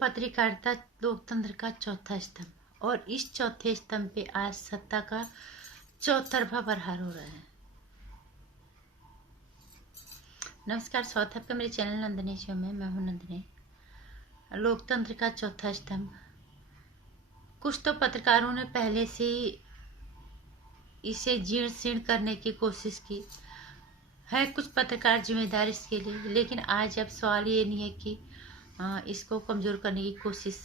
पत्रकारिता लोकतंत्र का चौथा स्तंभ, और इस चौथे स्तंभ पे आज सत्ता का चौतरफा प्रहार हो रहा है। नमस्कार, स्वागत है आपका मेरे चैनल नंदिनी शो में। मैं हूं नंदिनी। लोकतंत्र का चौथा स्तंभ, कुछ तो पत्रकारों ने पहले से इसे जीर्ण शीर्ण करने की कोशिश की है, कुछ पत्रकार जिम्मेदार इसके लिए। लेकिन आज अब सवाल ये नहीं है कि इसको कमजोर करने की कोशिश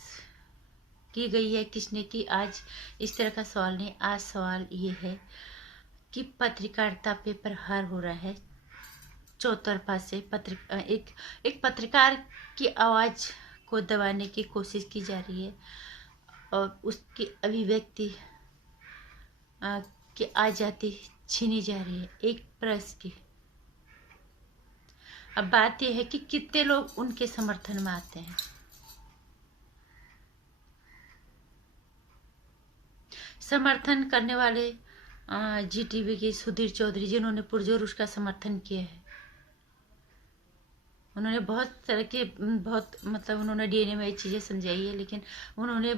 की गई है किसने की। आज इस तरह का सवाल नहीं, आज सवाल ये है कि पत्रकारिता पे प्रहार हो रहा है चौतरफा से। एक पत्रकार की आवाज को दबाने की कोशिश की जा रही है और उसकी अभिव्यक्ति की आजादी छीनी जा रही है, एक प्रेस की। अब बात यह है कि कितने लोग उनके समर्थन में आते हैं। समर्थन करने वाले जीटीवी के सुधीर चौधरी, जिन्होंने पुरजोर उसका समर्थन किया है। उन्होंने बहुत तरह के उन्होंने डीएनए में ये चीजें समझाई है, लेकिन उन्होंने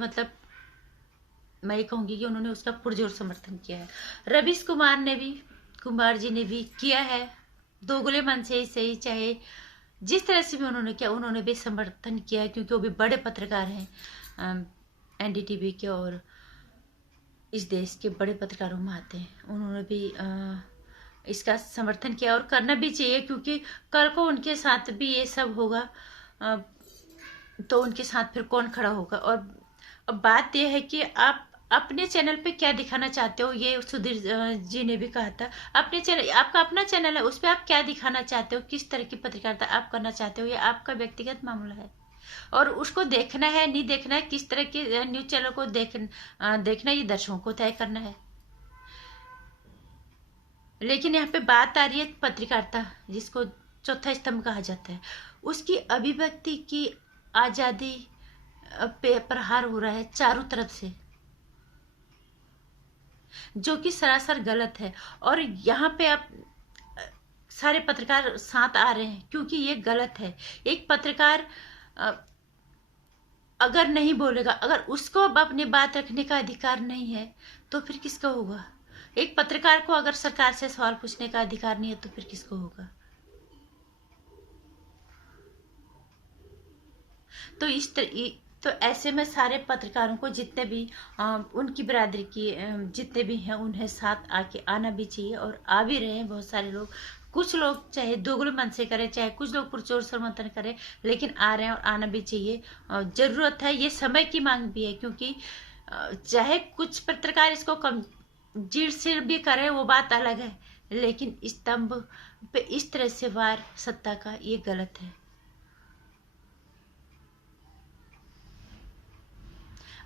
मैं ये कहूंगी कि उन्होंने उसका पुरजोर समर्थन किया है। रवीश कुमार जी ने भी किया है, दोगले मन से ही सही, चाहे जिस तरह से भी उन्होंने किया, उन्होंने भी समर्थन किया है, क्योंकि वो भी बड़े पत्रकार हैं, एनडीटीवी के और इस देश के बड़े पत्रकारों में आते हैं। उन्होंने भी इसका समर्थन किया और करना भी चाहिए, क्योंकि कल को उनके साथ भी ये सब होगा तो उनके साथ फिर कौन खड़ा होगा। और अब बात यह है कि आप अपने चैनल पे क्या दिखाना चाहते हो, ये सुधीर जी ने भी कहा था। अपने चैनल, आपका अपना चैनल है, उस पर आप क्या दिखाना चाहते हो, किस तरह की पत्रकारिता आप करना चाहते हो, ये आपका व्यक्तिगत मामला है और उसको देखना है नहीं देखना है, किस तरह के न्यूज चैनल को देखना ये दर्शकों को तय करना है। लेकिन यहाँ पे बात आ रही है पत्रकारिता, जिसको चौथा स्तंभ कहा जाता है, उसकी अभिव्यक्ति की आजादी पे प्रहार हो रहा है चारों तरफ से, जो कि सरासर गलत है। और यहाँ पे आप सारे पत्रकार साथ आ रहे हैं, क्योंकि ये गलत है। एक पत्रकार अगर नहीं बोलेगा, अगर उसको अब अपनी बात रखने का अधिकार नहीं है, तो फिर किसका होगा? एक पत्रकार को अगर सरकार से सवाल पूछने का अधिकार नहीं है, तो फिर किसको होगा? तो ऐसे में सारे पत्रकारों को, जितने भी उनकी बिरादरी की जितने भी हैं, उन्हें साथ आके आना भी चाहिए, और आ भी रहे हैं बहुत सारे लोग। कुछ लोग चाहे दोगले मन से करें, चाहे कुछ लोग पुरजोर समर्थन करें, लेकिन आ रहे हैं और आना भी चाहिए। जरूरत है, ये समय की मांग भी है, क्योंकि चाहे कुछ पत्रकार इसको कम जीर्ण शीर्ण भी करें, वो बात अलग है, लेकिन स्तंभ पे इस तरह से वार सत्ता का, ये गलत है।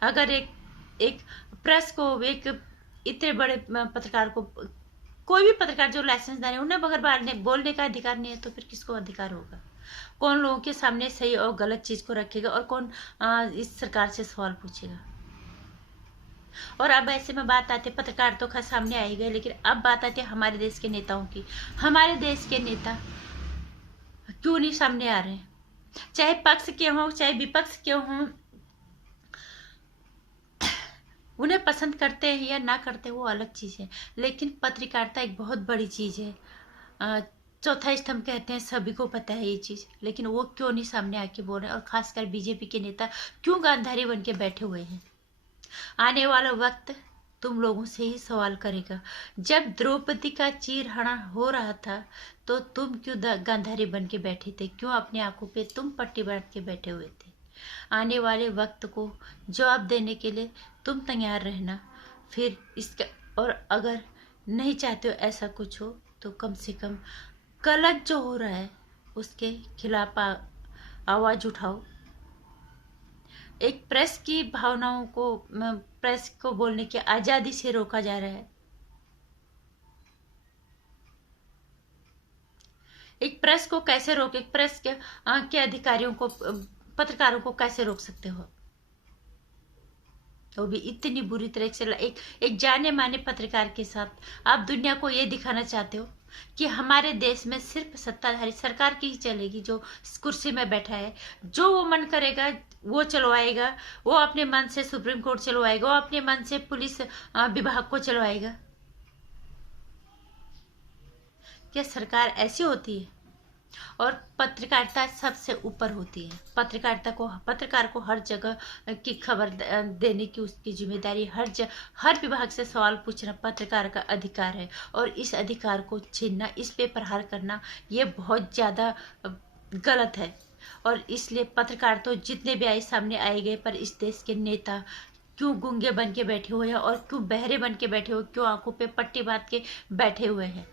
अगर एक प्रेस को, एक इतने बड़े पत्रकार को, कोई भी पत्रकार जो लाइसेंसदार है, उन्हें अगर बोलने का अधिकार नहीं है, तो फिर किसको अधिकार होगा? कौन लोगों के सामने सही और गलत चीज को रखेगा, और कौन इस सरकार से सवाल पूछेगा? और अब ऐसे में बात आती है, पत्रकार तो खैर सामने आई गए, लेकिन अब बात आती है हमारे देश के नेताओं की। हमारे देश के नेता क्यों नहीं सामने आ रहे हैं? चाहे पक्ष के हों, चाहे विपक्ष के हों, उन्हें पसंद करते हैं या ना करते, वो अलग चीज है, लेकिन पत्रकारिता एक बहुत बड़ी चीज है। चौथा स्तंभ कहते हैं, सभी को पता है ये चीज, लेकिन वो क्यों नहीं सामने आके बोल रहे? और खासकर बीजेपी के नेता क्यों गांधारी बन के बैठे हुए हैं? आने वाला वक्त तुम लोगों से ही सवाल करेगा। जब द्रौपदी का चीरहरण हो रहा था, तो तुम क्यों गांधारी बन के बैठे थे? क्यों अपनी आंखों पे तुम पट्टी बांध के बैठे हुए थे? आने वाले वक्त को जवाब देने के लिए तुम तैयार रहना। फिर इसका, और अगर नहीं चाहते हो ऐसा कुछ हो, तो कम से कम गलत जो हो रहा है उसके खिलाफ आवाज उठाओ। एक प्रेस की भावनाओं को, प्रेस को बोलने की आजादी से रोका जा रहा है। एक प्रेस को कैसे रोके? प्रेस के अधिकारियों को, पत्रकारों को कैसे रोक सकते हो? वो भी इतनी बुरी तरह से। एक जाने माने पत्रकार के साथ आप दुनिया को ये दिखाना चाहते हो कि हमारे देश में सिर्फ सत्ताधारी सरकार की ही चलेगी, जो कुर्सी में बैठा है, जो वो मन करेगा वो चलवाएगा, वो अपने मन से सुप्रीम कोर्ट चलवाएगा, वो अपने मन से पुलिस विभाग को चलवाएगा। क्या सरकार ऐसी होती है? और पत्रकारिता सबसे ऊपर होती है। पत्रकार को हर जगह की खबर देने की उसकी जिम्मेदारी, हर विभाग से सवाल पूछना पत्रकार का अधिकार है। और इस अधिकार को छीनना, इस पे प्रहार करना, ये बहुत ज्यादा गलत है। और इसलिए पत्रकार तो जितने भी आए सामने आए गए, पर इस देश के नेता क्यों गूंगे बन के बैठे हुए हैं, और क्यों बहरे बन के बैठे हुए, क्यों आंखों पे पट्टी बांध के बैठे हुए हैं?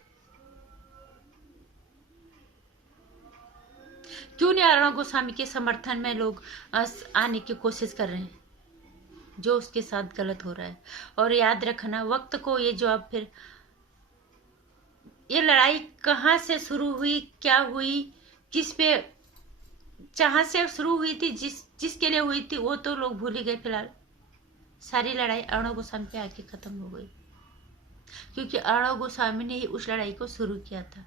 क्यों नहीं अरुणा गोस्वामी के समर्थन में लोग आने की कोशिश कर रहे हैं, जो उसके साथ गलत हो रहा है? और याद रखना, वक्त को ये जवाब। फिर ये लड़ाई कहाँ से शुरू हुई, क्या हुई, किस पे, जहां से शुरू हुई थी, जिसके लिए हुई थी, वो तो लोग भूल ही गए। फिलहाल सारी लड़ाई अरुणा गोस्वामी पे आके खत्म हो गई, क्योंकि अरुणा गोस्वामी ने ही उस लड़ाई को शुरू किया था।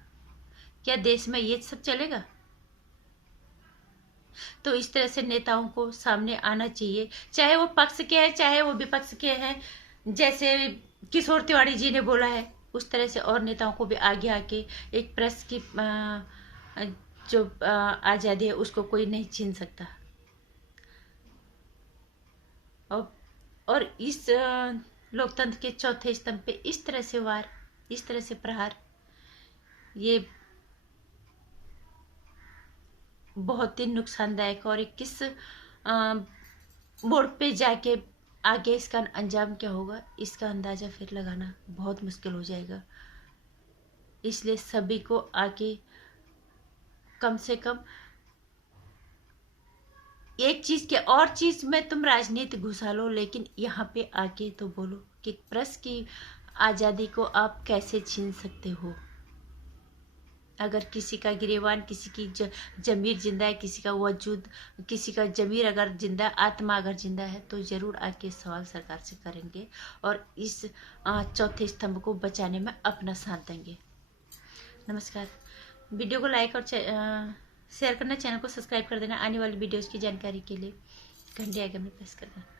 क्या देश में ये सब चलेगा? तो इस तरह से नेताओं को सामने आना चाहिए, चाहे वो पक्ष के हैं चाहे वो विपक्ष के हैं। जैसे किशोर तिवारी जी ने बोला है, उस तरह से और नेताओं को भी आगे आके एक प्रेस की जो आजादी है उसको कोई नहीं छीन सकता। और इस लोकतंत्र के चौथे स्तंभ पे इस तरह से वार, इस तरह से प्रहार, ये बहुत ही नुकसानदायक। और किस मोड़ पे जाके आगे इसका अंजाम क्या होगा, इसका अंदाजा फिर लगाना बहुत मुश्किल हो जाएगा। इसलिए सभी को आगे कम से कम एक चीज के और चीज में तुम राजनीति घुसा लो, लेकिन यहाँ पे आके तो बोलो कि प्रेस की आजादी को आप कैसे छीन सकते हो। अगर किसी का गिरेबान, किसी की जमीर जिंदा है, किसी का वजूद, किसी का जमीर अगर जिंदा, आत्मा अगर जिंदा है, तो जरूर आके सवाल सरकार से करेंगे और इस चौथे स्तंभ को बचाने में अपना साथ देंगे। नमस्कार। वीडियो को लाइक और शेयर करना, चैनल को सब्सक्राइब कर देना। आने वाली वीडियोस की जानकारी के लिए घंटे आइकन में प्रेस कर देना।